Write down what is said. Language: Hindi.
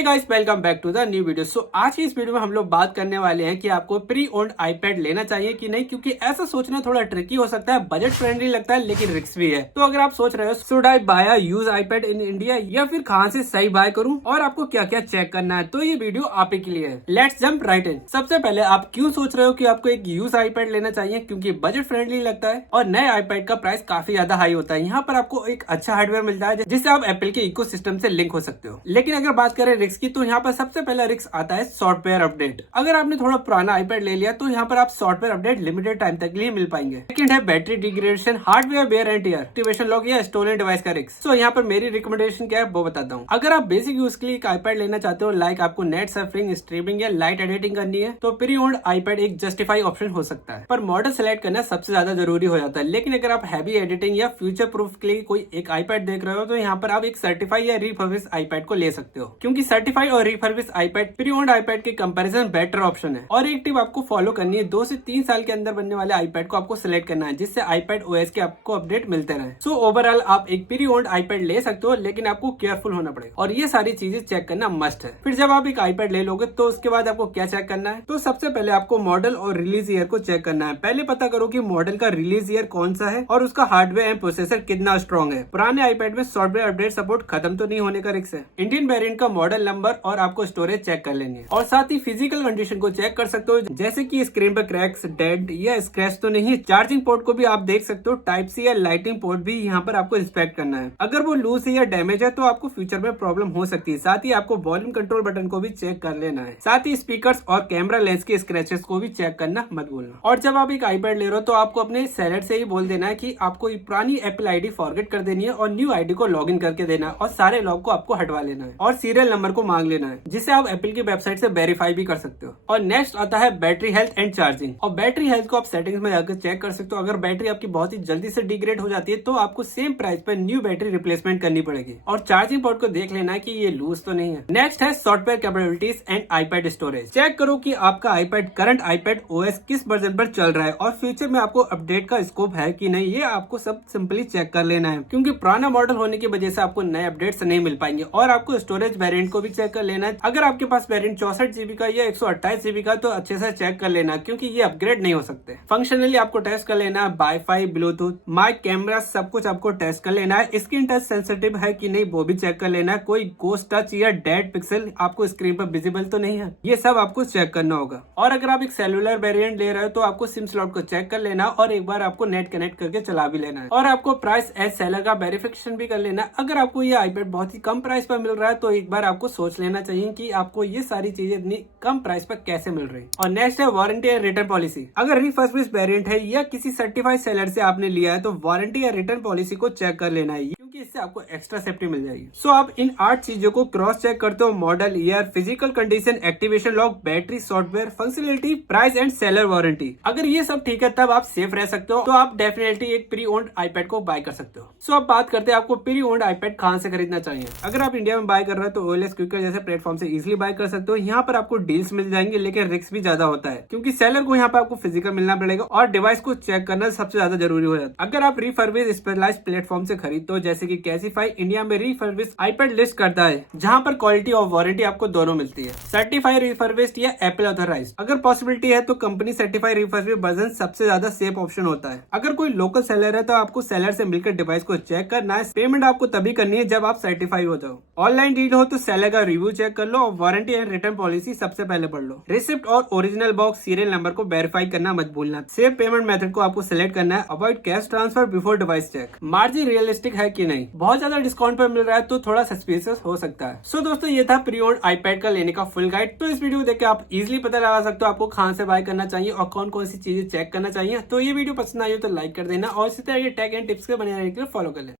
Hey guys, welcome back to the new video. So आज की इस वीडियो में हम लोग बात करने वाले हैं कि आपको प्री ओन्ड आईपैड लेना चाहिए कि नहीं, क्योंकि ऐसा सोचना थोड़ा ट्रिकी हो सकता है, बजट फ्रेंडली लगता है लेकिन रिस्क भी है। तो अगर आप सोच रहे हो should I buy a used iPad in India या फिर कहां से सही बाय करूं और आपको क्या क्या चेक करना है, तो ये वीडियो आप ही के लिए है। लेट्स जंप राइट इन। सबसे पहले आप क्यों सोच रहे हो कि आपको एक यूज आईपैड लेना चाहिए? क्योंकि बजट फ्रेंडली लगता है और नए आईपैड का प्राइस काफी ज्यादा हाई होता है। यहाँ पर आपको एक अच्छा हार्डवेयर मिलता है जिससे आप एप्पल के इकोसिस्टम से लिंक हो सकते हो। लेकिन अगर बात करें रिस्क की, तो यहाँ पर सबसे पहला रिस्क आता है सॉफ्टवेयर अपडेट। अगर आपने थोड़ा पुराना आईपैड ले लिया तो यहाँ पर आप सॉफ्टवेयर अपडेट लिमिटेड टाइम तक लिए मिल पाएंगे। सेकंड है battery degradation, hardware wear and tear, activation lock या स्टोलन डिवाइस का रिस्क। तो यहाँ पर मेरी रिकमेंडेशन क्या है वो बताता हूँ। अगर आप बेसिक यूज के लिए एक आईपैड लेना चाहते हो, लाइक आपको नेट सर्फिंग, स्ट्रीमिंग या लाइट एडिटिंग करनी है, तो प्री ओन्ड आईपैड एक जस्टिफाई ऑप्शन हो सकता है। पर मॉडल सेलेक्ट करना सबसे ज्यादा जरूरी हो जाता है। लेकिन अगर आप हैवी एडिटिंग या फ्यूचर प्रूफ के लिए कोई एक आईपैड देख रहे हो, तो यहाँ पर आप एक सर्टिफाई या रिफर्बिश आईपैड को ले सकते हो, क्योंकि सर्टिफाई और refurbish iPad pre owned iPad के कंपैरिजन बेटर ऑप्शन है। और एक टिप आपको फॉलो करनी है, 2 से 3 साल के अंदर बनने वाले आईपैड को आपको सिलेक्ट करना है, जिससे आईपैड ओएस के आपको अपडेट मिलते रहे। सो ओवरऑल आप एक प्री ओन्ड आईपैड ले सकते हो, लेकिन आपको केयरफुल होना पड़ेगा और ये सारी चीजें चेक करना मस्ट है। फिर जब आप एक आईपैड ले लोगे तो उसके बाद आपको क्या चेक करना है? तो सबसे पहले आपको मॉडल और रिलीज ईयर को चेक करना है। पहले पता करो कि मॉडल का रिलीज ईयर कौन सा है और उसका हार्डवेयर एंड प्रोसेसर कितना स्ट्रॉन्ग है। पुराने आईपैड में सॉफ्टवेयर अपडेट सपोर्ट खत्म तो नहीं होने का रिस्क है। इंडियन वेरिएंट का मॉडल नंबर और आपको स्टोरेज चेक कर लेनी है और साथ ही फिजिकल कंडीशन को चेक कर सकते हो, जैसे कि स्क्रीन पर क्रैक्स, डेंट या स्क्रैच तो नहीं। चार्जिंग पोर्ट को भी आप देख सकते हो, टाइप सी या लाइटिंग पोर्ट भी यहाँ पर आपको इंस्पेक्ट करना है। अगर वो लूज है या डैमेज है तो आपको फ्यूचर में प्रॉब्लम हो सकती है। साथ ही आपको वॉल्यूम कंट्रोल बटन को भी चेक कर लेना है। साथ ही स्पीकर्स और कैमरा लेंस के स्क्रैचेस को भी चेक करना मत भूलना। और जब आप एक आईपैड ले रहे हो तो आपको अपने सेलर से ही बोल देना है कि आपको पुरानी एप्पल आईडी फॉरगेट कर देनी है और न्यू आईडी को लॉग इन करके देना है और सारे लॉग को आपको हटवा लेना है और सीरियल नंबर को मांग लेना है, जिससे आप एप्पल की वेबसाइट से वेरीफाई भी कर सकते हो। और नेक्स्ट आता है बैटरी हेल्थ एंड चार्जिंग। और बैटरी हेल्थ को आप सेटिंग्स में जाकर चेक कर सकते हो। अगर बैटरी आपकी बहुत ही जल्दी से डिग्रेड हो जाती है तो आपको सेम प्राइस पर न्यू बैटरी रिप्लेसमेंट करनी पड़ेगी। और चार्जिंग पोर्ट को देख लेना है कि ये लूज तो नहीं है। नेक्स्ट है software capabilities and iPad storage. Check करो कि आपका आईपैड करंट आईपैड ओएस किस वर्जन पर चल रहा है और फ्यूचर में आपको अपडेट का स्कोप है कि नहीं, ये आपको सब सिंपली चेक कर लेना है, क्योंकि पुराना मॉडल होने की वजह से आपको नए अपडेट्स नहीं मिल पाएंगे। और आपको स्टोरेज वेरिएंट को भी चेक कर लेना है। अगर आपके पास वेरिएंट 64 जीबी का या 128 जीबी का, तो अच्छे से चेक कर लेना, क्योंकि ये अपग्रेड नहीं हो सकते। फंक्शनली आपको टेस्ट कर लेना है, वाईफाई, ब्लूटूथ, माइक, कैमरा, सब कुछ आपको टेस्ट कर लेना है। स्क्रीन टच सेंसिटिव है कि नहीं वो भी चेक कर लेना है। कोई गोस्ट टच या डेड पिक्सल आपको स्क्रीन पर विजिबल तो नहीं है, ये सब आपको चेक करना होगा। और अगर आप एक सेलुलर वेरिएंट ले रहे हो तो आपको सिम स्लॉट को चेक कर लेना और एक बार आपको नेट कनेक्ट करके चला भी लेना है। और आपको प्राइस एज सेलर का वेरिफिकेशन भी कर लेना। अगर आपको ये आईपैड बहुत ही कम प्राइस पर मिल रहा है तो एक बार आपको सोच लेना चाहिए कि आपको ये सारी चीजें इतनी कम प्राइस पर कैसे मिल रही है। और नेक्स्ट है वारंटी एंड रिटर्न पॉलिसी। अगर रिफर्बिश्ड वेरिएंट है या किसी सर्टिफाइड सेलर से आपने लिया है तो वारंटी या रिटर्न पॉलिसी को चेक कर लेना है, क्योंकि इससे आपको एक्स्ट्रा सेफ्टी मिल जाएगी। सो आप इन 8 चीजों को क्रॉस चेक करते हो: model, year, physical condition, activation lock, battery, software, functionality, price and seller warranty. अगर ये सब ठीक है तब आप सेफ रह सकते हो, तो आप डेफिनेटली एक प्री ओन्ड आईपैड को बाय कर सकते हो। सो अब बात करते हैं आपको प्री ओन्ड आईपैड कहां से खरीदना चाहिए। अगर आप इंडिया में बाय कर रहे हो तो ओएलएक्स क्विकर जैसे प्लेटफॉर्म से इजीली बाय कर सकते हो। यहाँ पर आपको डील्स मिल जाएंगे, लेकिन रिस्क भी ज्यादा होता है, क्योंकि सेलर को यहाँ पर आपको फिजिकल मिलना पड़ेगा और डिवाइस को चेक करना सबसे ज्यादा जरूरी हो जाता है। अगर आप रिफर्बिश स्पेशलाइज्ड प्लेटफॉर्म से खरीदते हो, जैसे कि कैसीफाई इंडिया में रिफर्बिश आईपैड लिस्ट करता है, जहाँ पर क्वालिटी और वारंटी आपको दोनों मिलती है, सर्टिफाई रिफर्बिश्ड या एप्पल ऑथराइज्ड। अगर पॉसिबिलिटी है तो कंपनी सर्टिफाई रिफर्बिश्ड वर्जन सबसे ज्यादा सेफ ऑप्शन होता है। अगर कोई लोकल सेलर है तो आपको सेलर से मिलकर डिवाइस को चेक करना है। पेमेंट आपको तभी करनी है जब आप सर्टिफाई हो जाओ। ऑनलाइन डील हो तो सेलर का रिव्यू चेक कर लो और वारंटी एंड रिटर्न पॉलिसी सबसे पहले पढ़ लो। रिसिप्ट और ओरिजिनल बॉक्स, सीरियल नंबर को वेरीफाई करना मत भूलना। सेफ पेमेंट मेथड को आपको सिलेक्ट करना है। Avoid cash transfer before device check. Margin realistic है कि नहीं, बहुत ज्यादा डिस्काउंट पर मिल रहा है तो थोड़ा सस्पिशियस हो सकता है। सो दोस्तों, ये था प्री ओन्ड आईपैड का लेने का फुल गाइड। तो इस वीडियो देख के आप इजिली पता लगा सकते हो आपको कहां से बाय करना चाहिए और कौन कौन सी चीजें चेक करना चाहिए। तो ये वीडियो पसंद आई हो तो लाइक कर देना और इसी तरह के टेक एंड टिप्स के बने रहने के लिए फॉलो कर लेना।